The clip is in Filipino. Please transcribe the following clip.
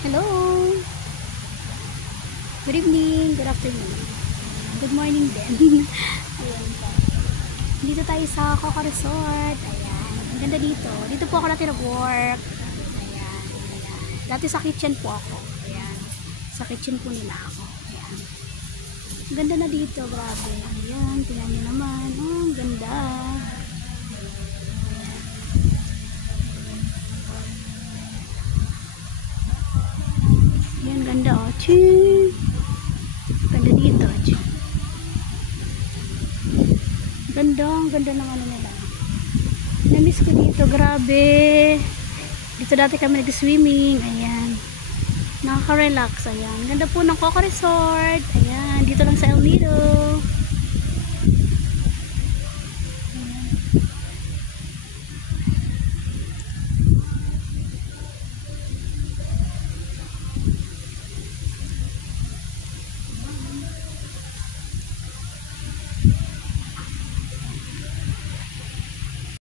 Hello! Good evening, good afternoon, good morning din. Ayan po. Dito tayo sa Coco Resort. Ayan. Ang ganda dito. Dito po ako dati nag-work. Ayan. Ayan. Dati sa kitchen po ako. Ayan. Sa kitchen po nila ako. Ayan. Ang ganda na dito. Grabe. Ayan. Tingnan nyo naman. Oh, ang ganda. Ayan. Ganda oh. Chee. Ganda dito. Chee. Ganda, ang ganda ng ano nila. Namiss ko dito, grabe. Dito dati kami nag-swimming. Ayan. Nakaka-relax. Ayan. Ganda po ng Coco Resort. Ayan. Dito lang sa El Nido.